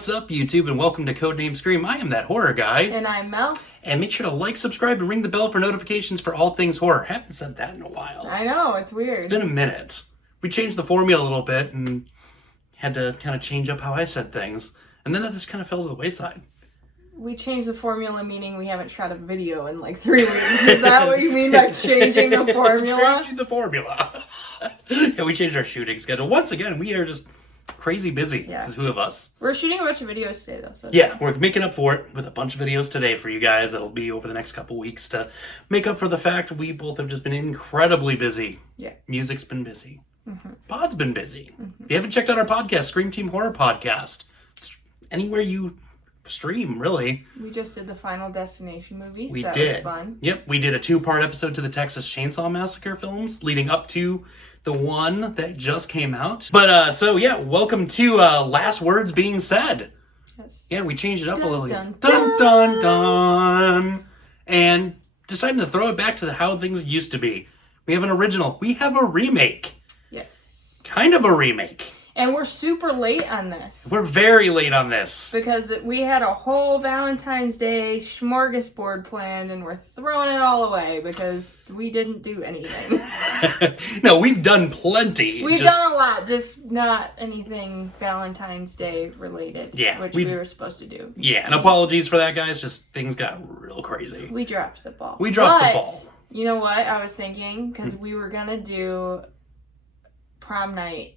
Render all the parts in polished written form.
What's up, YouTube, and welcome to Codename Scream. I am that horror guy. And I'm Mel. And make sure to like, subscribe, and ring the bell for notifications for all things horror. Haven't said that in a while. I know, it's weird. It's been a minute. We changed the formula a little bit and had to kind of change up how I said things. And then that just kind of fell to the wayside. We changed the formula, meaning we haven't shot a video in like 3 weeks. Is that what you mean by changing the formula? Changing the formula. Yeah, we changed our shooting schedule. Once again, we are just crazy busy. Yeah. The two of us. We're shooting a bunch of videos today, though. So yeah, we're making up for it with a bunch of videos today for you guys. That'll be over the next couple weeks to make up for the fact we both have just been incredibly busy. Yeah. Music's been busy. Mm-hmm. Pod's been busy. Mm-hmm. If you haven't checked out our podcast, Scream Team Horror Podcast, it's anywhere you stream, really. We just did the Final Destination movies. We that did. was fun. Yep, we did a 2-part episode to the Texas Chainsaw Massacre films, leading up to the one that just came out. But, so yeah, welcome to Last Words Being Said. Yes. Yeah, we changed it up a little. Dun, Dun, dun, dun. And deciding to throw it back to how things used to be. We have an original. We have a remake. Yes. Kind of a remake. And we're super late on this. We're very late on this. Because we had a whole Valentine's Day smorgasbord planned, and we're throwing it all away because we didn't do anything. No, we've done plenty. We've done a lot, just not anything Valentine's Day related. Yeah, which we were supposed to do. Yeah, and apologies for that, guys. Just things got real crazy. We dropped the ball. We dropped the ball. You know what I was thinking? Because we were going to do prom night.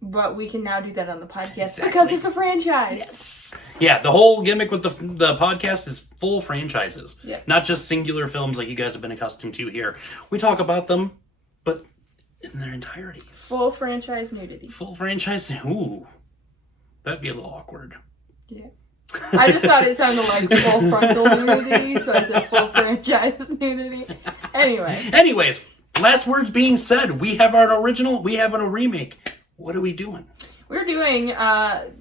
But we can now do that on the podcast because it's a franchise. Yes. Yeah, the whole gimmick with the podcast is full franchises. Yeah. Not just singular films like you guys have been accustomed to here. We talk about them, but in their entirities. Full franchise nudity. Full franchise. Ooh. That'd be a little awkward. Yeah. I just thought it sounded like full frontal nudity, so I said full franchise nudity. Anyways, last words being said. We have our original, we have a remake. What are we doing? We're doing,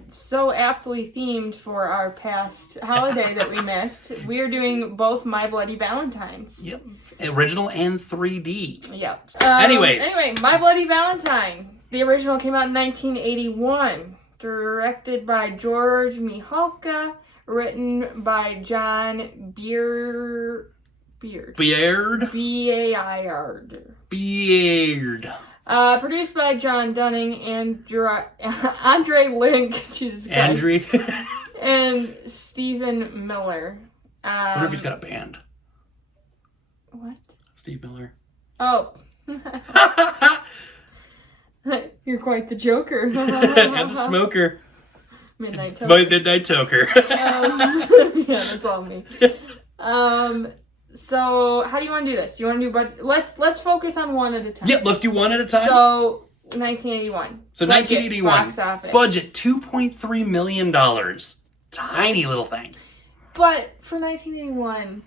so aptly themed for our past holiday that we missed, we are doing both My Bloody Valentines. Yep. Original and 3D. Yep. Anyway, My Bloody Valentine. The original came out in 1981. Directed by George Mihalka. Written by John Beard. Produced by John Dunning and Andre Link, Jesus Christ, and Stephen Miller. I wonder if he's got a band. What? Steve Miller. Oh. You're quite the joker. I'm the smoker. Midnight Toker. My Midnight Toker. Yeah, that's all me. So, how do you want to do this? Do you want to do let's focus on one at a time. Yeah, let's do one at a time. So, 1981. So, budget, 1981. box office. Budget, $2.3 million. Tiny little thing. But for 1981,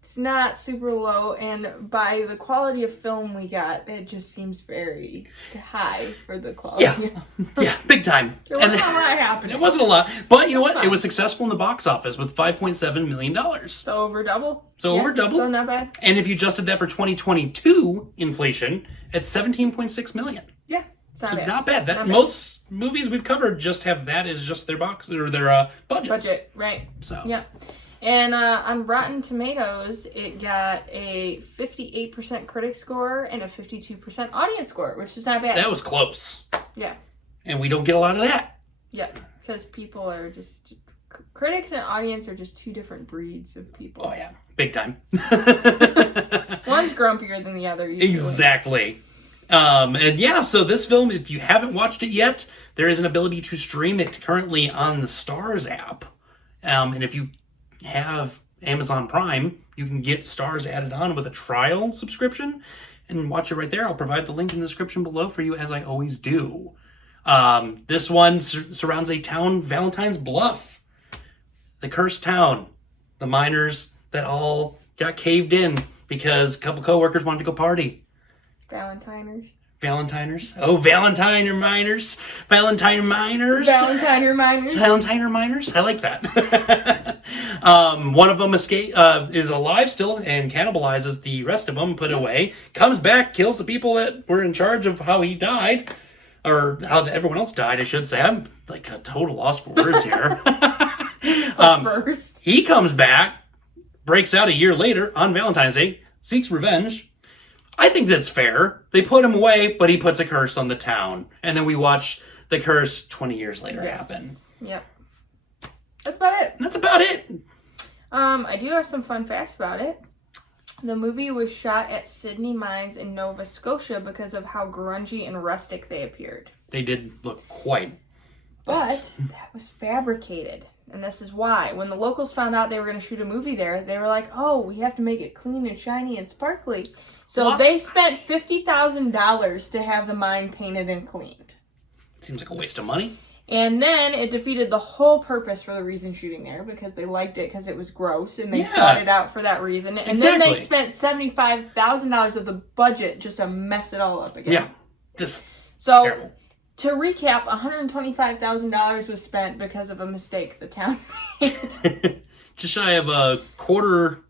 it's not super low, and by the quality of film we got, it just seems very high for the quality. Yeah, big time. There wasn't a lot happening. It wasn't a lot, but you know what? Fine. It was successful in the box office with $5.7 million. So over double. Over double. So not bad. And if you adjusted that for 2022 inflation, it's $17.6 million. Yeah, it's not bad. Not bad. Most movies we've covered just have that as just their box or their budgets. Budget, right? So yeah. And on Rotten Tomatoes, it got a 58% critic score and a 52% audience score, which is not bad. That was close. Yeah. And we don't get a lot of that. Yeah, because people are just... Critics and audience are just two different breeds of people. Oh, yeah. Big time. One's grumpier than the other, usually. Exactly. And yeah, so this film, if you haven't watched it yet, there is an ability to stream it currently on the Starz app. And if you have Amazon Prime, you can get Starz added on with a trial subscription and watch it right there. I'll provide the link in the description below for you, as I always do. This one surrounds a town, Valentine's Bluff. The cursed town. The miners that all got caved in because a couple coworkers wanted to go party. Valentiners. Oh, Valentiner miners. Valentiner miners. I like that. One of them is alive still and cannibalizes the rest of them, put away. Comes back, kills the people that were in charge of how he died. Or how everyone else died, I should say. I'm like a total loss for words here. First. He comes back, breaks out a year later on Valentine's Day, seeks revenge. I think that's fair. They put him away, but he puts a curse on the town. And then we watch the curse 20 years later happen. Yep. That's about it. That's about it. I do have some fun facts about it. The movie was shot at Sydney Mines in Nova Scotia because of how grungy and rustic they appeared. They did look quite... But that was fabricated. And this is why. When the locals found out they were going to shoot a movie there, they were like, oh, we have to make it clean and shiny and sparkly. So they spent $50,000 to have the mine painted and cleaned. Seems like a waste of money. And then it defeated the whole purpose for the reason shooting there, because they liked it because it was gross and they sought it out for that reason. And then they spent $75,000 of the budget just to mess it all up again. Yeah. Just terrible. To recap, $125,000 was spent because of a mistake the town made. Just shy of a quarter.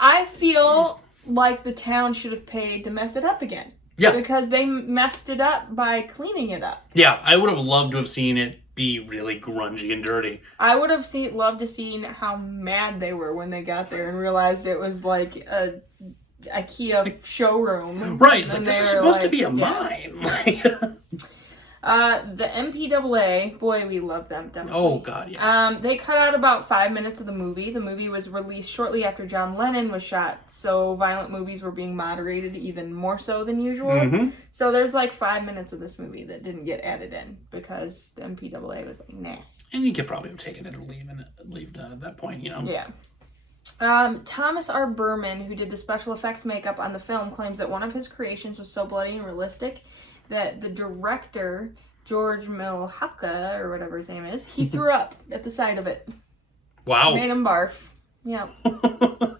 I feel like the town should have paid to mess it up again. Yeah. Because they messed it up by cleaning it up. Yeah, I would have loved to have seen it be really grungy and dirty. I would have loved to see how mad they were when they got there and realized it was like a IKEA showroom. Right, it's like, this is supposed to be a mine. The MPAA, boy, we love them. Oh, God, yes. They cut out about 5 minutes of the movie. The movie was released shortly after John Lennon was shot, so violent movies were being moderated even more so than usual. Mm-hmm. So there's like 5 minutes of this movie that didn't get added in because the MPAA was like, nah. And you could probably have taken it or leave at that point, you know? Yeah. Thomas R. Berman, who did the special effects makeup on the film, claims that one of his creations was so bloody and realistic that the director, George Milhaka, or whatever his name is, he threw up at the sight of it. Wow. Made him barf. Yeah. I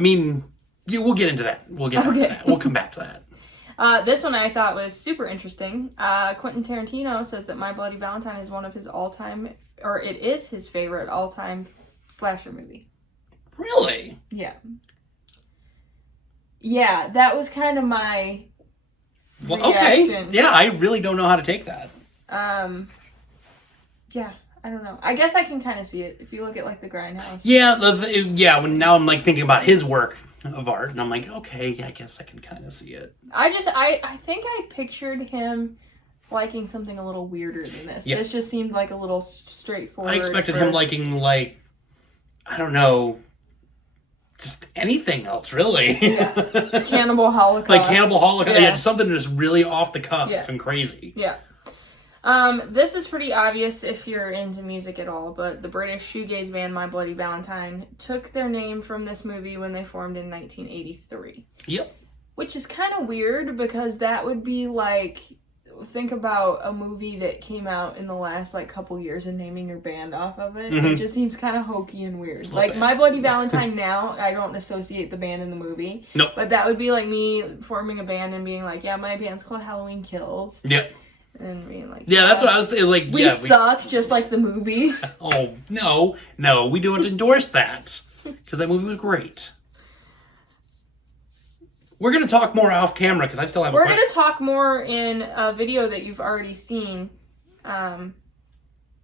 mean, we'll get into that. We'll get into that. We'll come back to that. This one I thought was super interesting. Quentin Tarantino says that My Bloody Valentine is one of his all-time, or it is his favorite all-time slasher movie. Really? Yeah. Yeah, that was kind of my... Well, okay. Yeah, I really don't know how to take that. Yeah, I don't know. I guess I can kind of see it if you look at like the Grindhouse. Yeah, when now I'm like thinking about his work of art, and I'm like, okay, I guess I can kind of see it. I think I pictured him liking something a little weirder than this. Yep. This just seemed like a little straightforward. I expected him liking like, I don't know, just anything else, really. Yeah. Cannibal Holocaust. Like Cannibal Holocaust. Yeah, just something that's really off the cuff and crazy. Yeah. This is pretty obvious if you're into music at all, but the British shoegaze band My Bloody Valentine took their name from this movie when they formed in 1983. Yep. Which is kind of weird because that would be like... Think about a movie that came out in the last like couple years and naming your band off of it. Mm-hmm. It just seems kind of hokey and weird. Like My Bloody Valentine now, I don't associate the band in the movie. Nope. But that would be like me forming a band and being like, yeah, my band's called Halloween Kills. Yep. And being like, yeah, that's what I was thinking. Like, we suck just like the movie. Oh no, we don't endorse that because that movie was great. We're going to talk more off camera because I still have a question. We're going to talk more in a video that you've already seen. You'll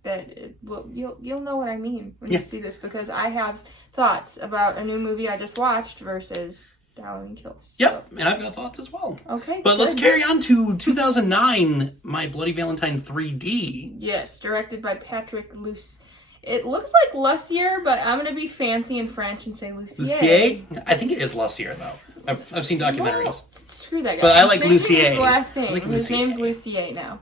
know what I mean when you see this because I have thoughts about a new movie I just watched versus Halloween Kills. Yep, and I've got thoughts as well. Okay, but let's carry on to 2009, My Bloody Valentine 3D. Yes, directed by Patrick Lussier. It looks like Lussier, but I'm going to be fancy in French and say Lussier. Lussier? I think it is Lussier, though. I've seen documentaries. Well, screw that guy. But I like Lussier. His last name. Like his name's Lussier now.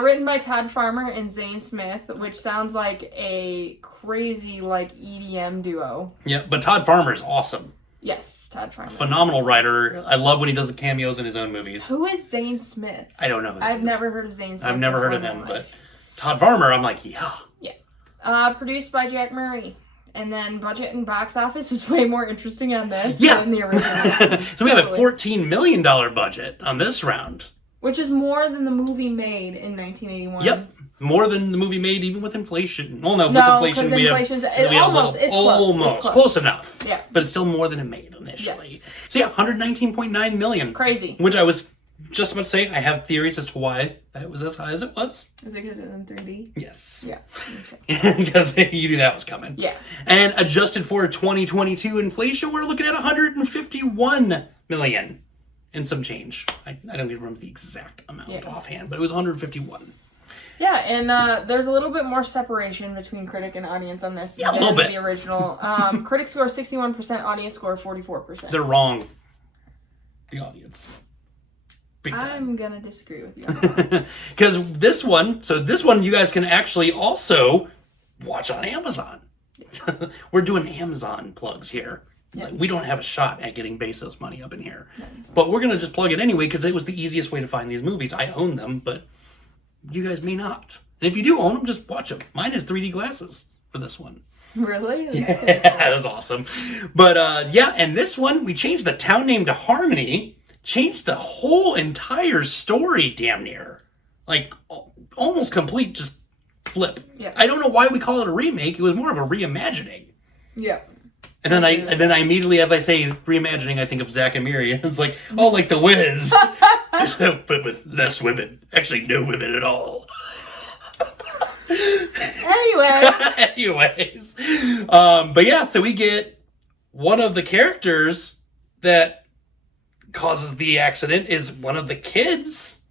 Written by Todd Farmer and Zane Smith, which sounds like a crazy like EDM duo. Yeah, but Todd Farmer is awesome. Yes, Todd Farmer. Phenomenal writer. I love when he does the cameos in his own movies. Who is Zane Smith? I don't know. I've never heard of Zane Smith. I've never heard of him, but Todd Farmer, I'm like, yeah. Yeah. Produced by Jack Murray. And then budget and box office is way more interesting on this than the original. So we have a $14 million budget on this round. Which is more than the movie made in 1981. Yep. More than the movie made even with inflation. Well, no, with inflation we have almost close enough. Yeah. But it's still more than it made initially. Yes. So yeah, $119.9 million. Crazy. Which I was just about to say, I have theories as to why that was as high as it was. Is it because it was in 3D? Yes. Yeah. Okay. Because you knew that was coming. Yeah. And adjusted for 2022 inflation, we're looking at 151 million and some change. I don't even remember the exact amount offhand, but it was 151. Yeah, and there's a little bit more separation between critic and audience on this than a little bit. The original. Critic score 61%, audience score 44%. They're wrong. The audience. Big time. I'm gonna disagree with you on that. Because this one you guys can actually also watch on Amazon. We're doing Amazon plugs here. Yeah. We don't have a shot at getting Bezos money up in here. No. But we're going to just plug it anyway because it was the easiest way to find these movies. I own them, but you guys may not. And if you do own them, just watch them. Mine has 3D glasses for this one. Really? Yeah, that was awesome. But yeah, and this one, we changed the town name to Harmony, changed the whole entire story damn near. Like, almost complete, just flip. Yeah. I don't know why we call it a remake. It was more of a reimagining. Yeah. And then I immediately, as I say reimagining, I think of Zack and Miri. It's like, oh, like The Wiz. But with less women. Actually, no women at all. Anyways. But yeah, so we get one of the characters that causes the accident is one of the kids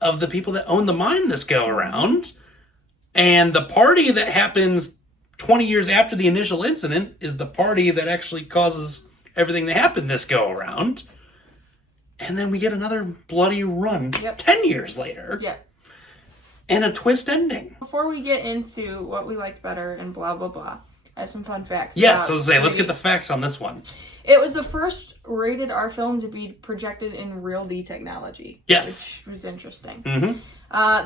of the people that own the mine this go around. And the party that happens 20 years after the initial incident is the party that actually causes everything to happen this go around. And then we get another bloody run 10 years later. Yeah. And a twist ending. Before we get into what we liked better and blah, blah, blah, I have some fun facts. Yes, so let's get the facts on this one. It was the first rated R film to be projected in Real D technology. Yes. Which was interesting. Mm-hmm.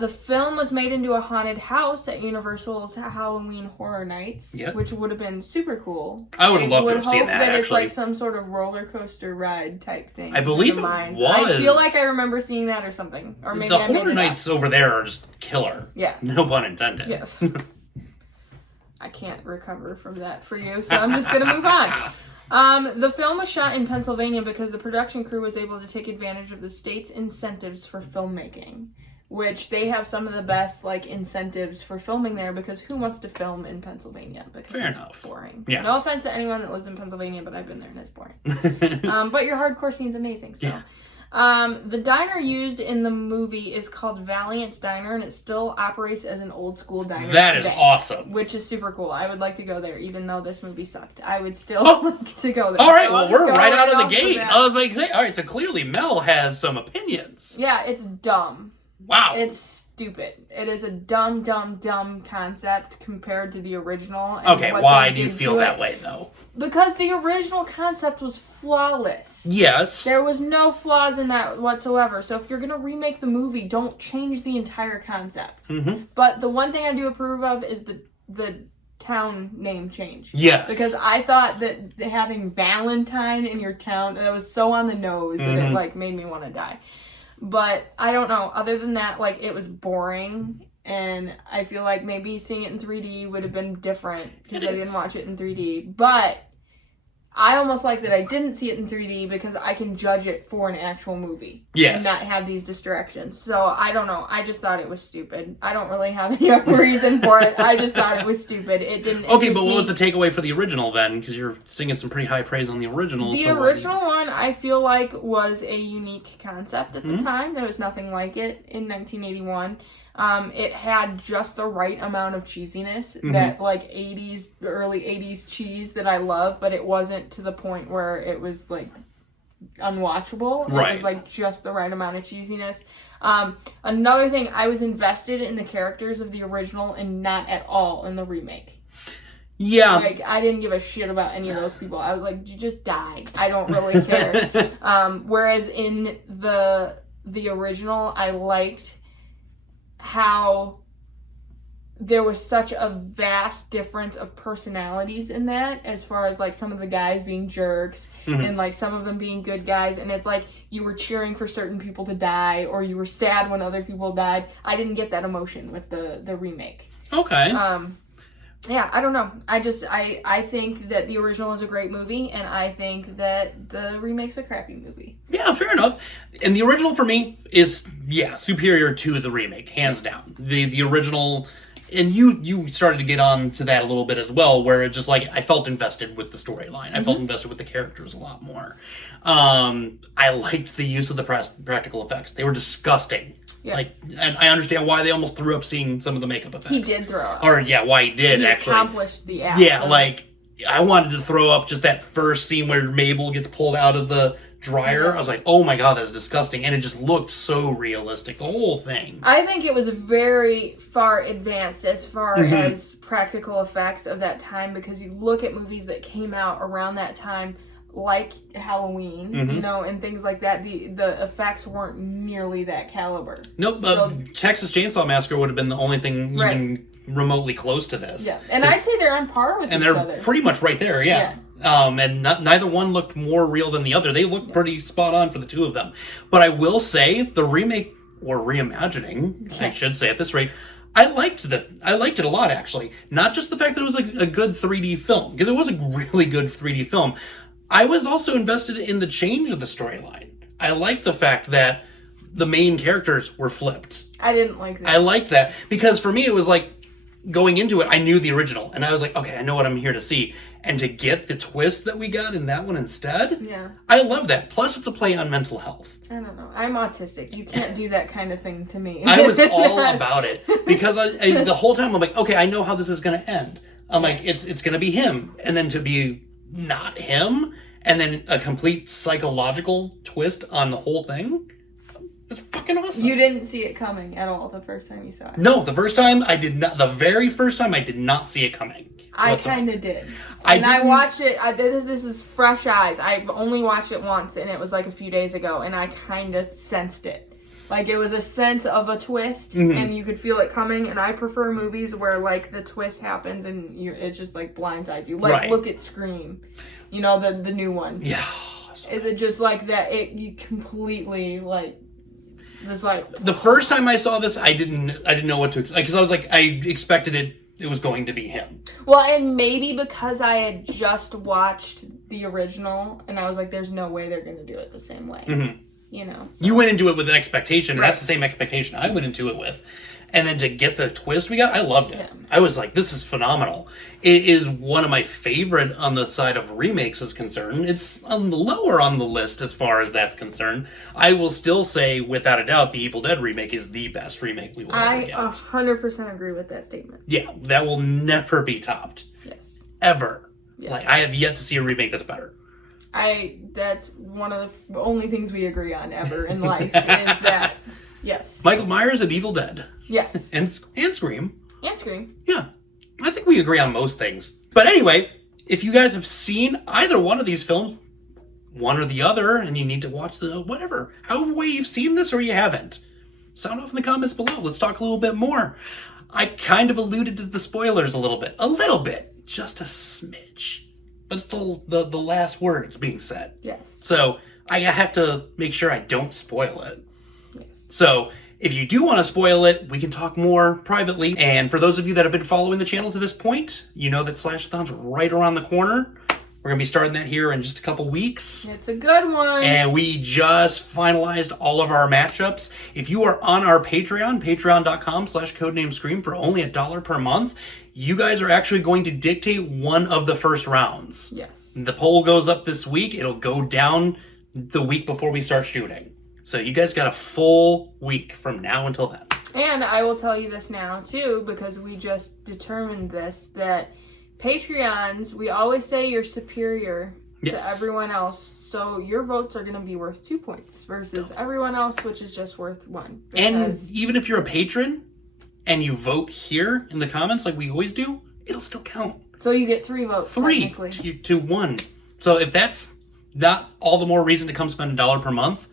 The film was made into a haunted house at Universal's Halloween Horror Nights, which would have been super cool. I would have loved to have seen that, It's like some sort of roller coaster ride type thing. I believe it was. I feel like I remember seeing that or something. Or maybe the Horror Nights over there are just killer. Yeah. No pun intended. Yes. I can't recover from that for you, so I'm just going to move on. The film was shot in Pennsylvania because the production crew was able to take advantage of the state's incentives for filmmaking. Which they have some of the best incentives for filming there because who wants to film in Pennsylvania? Because Fair it's enough. Boring. Yeah. No offense to anyone that lives in Pennsylvania, but I've been there and it's boring. But your hardcore scene's amazing. So, the diner used in the movie is called Valiant's Diner, and it still operates as an old school diner. That is awesome. Which is super cool. I would like to go there, even though this movie sucked. I would still like to go there. All right, well, we're right out of the gate. I was like, all right, so clearly Mel has some opinions. Yeah, it's dumb. Wow. It's stupid. It is a dumb concept compared to the original. And okay, why do you feel that way, though? Because the original concept was flawless. Yes. There was no flaws in that whatsoever. So if you're going to remake the movie, don't change the entire concept. Mm-hmm. But the one thing I do approve of is the town name change. Yes. Because I thought that having Valentine in your town, that was so on the nose that it made me want to die. But I don't know. Other than that, it was boring, and I feel like maybe seeing it in 3D would have been different because I didn't watch it in 3D. But I almost like that I didn't see it in 3D because I can judge it for an actual movie. Yes. And not have these distractions. So I don't know. I just thought it was stupid. I don't really have any reason for it. I just thought it was stupid. It didn't. Okay, but what was the takeaway for the original then? Because you're singing some pretty high praise on the original. The original one, I feel like, was a unique concept at the time. There was nothing like it in 1981. It had just the right amount of cheesiness, that early 80s cheese that I love, but it wasn't to the point where it was unwatchable. Right. It was just the right amount of cheesiness. Another thing, I was invested in the characters of the original and not at all in the remake. Yeah. I didn't give a shit about any of those people. I was like, you just die. I don't really care. Whereas in the original, I liked how there was such a vast difference of personalities in that, as far as some of the guys being jerks and some of them being good guys, and it's you were cheering for certain people to die or you were sad when other people died. I didn't get that emotion with the remake. Okay. Yeah, I don't know. I think that the original is a great movie, and I think that the remake's a crappy movie. Yeah, fair enough. And the original for me is, superior to the remake, hands down. The original, and you started to get on to that a little bit as well, where it just like, I felt invested with the storyline. I felt invested with the characters a lot more. I liked the use of the practical effects. They were disgusting. Yeah. Like, and I understand why they almost threw up seeing some of the makeup effects. He did throw up. Or, why he did, actually. He accomplished the act. Yeah, like, I wanted to throw up just that first scene where Mabel gets pulled out of the dryer. I was like, oh my god, that's disgusting. And it just looked so realistic, the whole thing. I think it was very far advanced as far as practical effects of that time, because you look at movies that came out around that time, like Halloween, and things like that. The effects weren't nearly that caliber. Nope, Texas Chainsaw Massacre would have been the only thing even remotely close to this. Yeah, and I'd say they're on par with each other. And they're pretty much right there, yeah. And neither one looked more real than the other. They looked pretty spot on for the two of them. But I will say, the remake, or reimagining, I should say at this rate, I liked it a lot, actually. Not just the fact that it was like a good 3D film, because it was a really good 3D film. I was also invested in the change of the storyline. I liked the fact that the main characters were flipped. I didn't like that. I liked that, because for me it was like, going into it, I knew the original, and I was like, okay, I know what I'm here to see. And to get the twist that we got in that one instead, I love that. Plus, it's a play on mental health. I don't know. I'm autistic. You can't do that kind of thing to me. I was all about it, because the whole time I'm like, okay, I know how this is going to end. I'm like, it's going to be him, and then to be not him, and then a complete psychological twist on the whole thing. It's fucking awesome. You didn't see it coming at all the first time you saw it? No, the very first time I did not see it coming. I kind of did. I watched it, this is fresh eyes. I only watched it once, and it was like a few days ago, and I kind of sensed it. Like, it was a sense of a twist, and you could feel it coming, and I prefer movies where, like, the twist happens, and it just, like, blindsides you. Like, look at Scream. You know, the new one. Yeah. It just, like, that, you completely, like... It was like, the first time I saw this, I didn't know what to expect, because I was like, I expected it was going to be him. Well, and maybe because I had just watched the original, and I was like, there's no way they're going to do it the same way. You know? So. You went into it with an expectation, and that's the same expectation I went into it with. And then to get the twist we got, I loved it. Yeah. I was like, this is phenomenal. It is one of my favorite on the side of remakes is concerned. It's lower on the list as far as that's concerned. I will still say, without a doubt, the Evil Dead remake is the best remake we will ever get. I 100% agree with that statement. Yeah, that will never be topped. Yes. Ever. Yes. Like, I have yet to see a remake that's better. That's one of the only things we agree on ever in life is that, yes. Michael Myers and Evil Dead. Yes. And Scream. And Scream. Yeah. I think we agree on most things. But anyway, if you guys have seen either one of these films, one or the other, and you need to watch the whatever, however way you've seen this or you haven't, sound off in the comments below. Let's talk a little bit more. I kind of alluded to the spoilers a little bit, just a smidge. But it's the last words being said. Yes. So I have to make sure I don't spoil it. Yes. So if you do want to spoil it, we can talk more privately. And for those of you that have been following the channel to this point, you know that Slashathon's right around the corner. We're going to be starting that here in just a couple weeks. It's a good one. And we just finalized all of our matchups. If you are on our Patreon, patreon.com/codenamescream for only $1 per month, you guys are actually going to dictate one of the first rounds. Yes. The poll goes up this week. It'll go down the week before we start shooting. So you guys got a full week from now until then. And I will tell you this now, too, because we just determined this, that Patreons, we always say you're superior to everyone else. So your votes are going to be worth 2 points versus everyone else, which is just worth 1. And even if you're a patron and you vote here in the comments like we always do, it'll still count. So you get 3 votes. 3 to 1. So if that's not all the more reason to come spend $1 per month,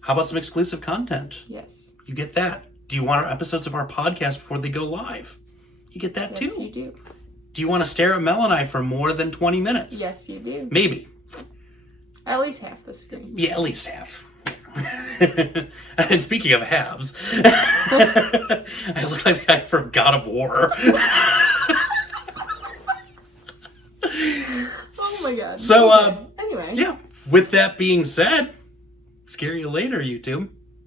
how about some exclusive content? Yes. You get that. Do you want our episodes of our podcast before they go live? You get that too. Yes, you do. Do you want to stare at Mel and I for more than 20 minutes? Yes, you do. Maybe. At least half the screen. Yeah, at least half. And speaking of halves, I look like the guy from God of War. my god. So, Anyway. yeah, with that being said, scare you later, YouTube.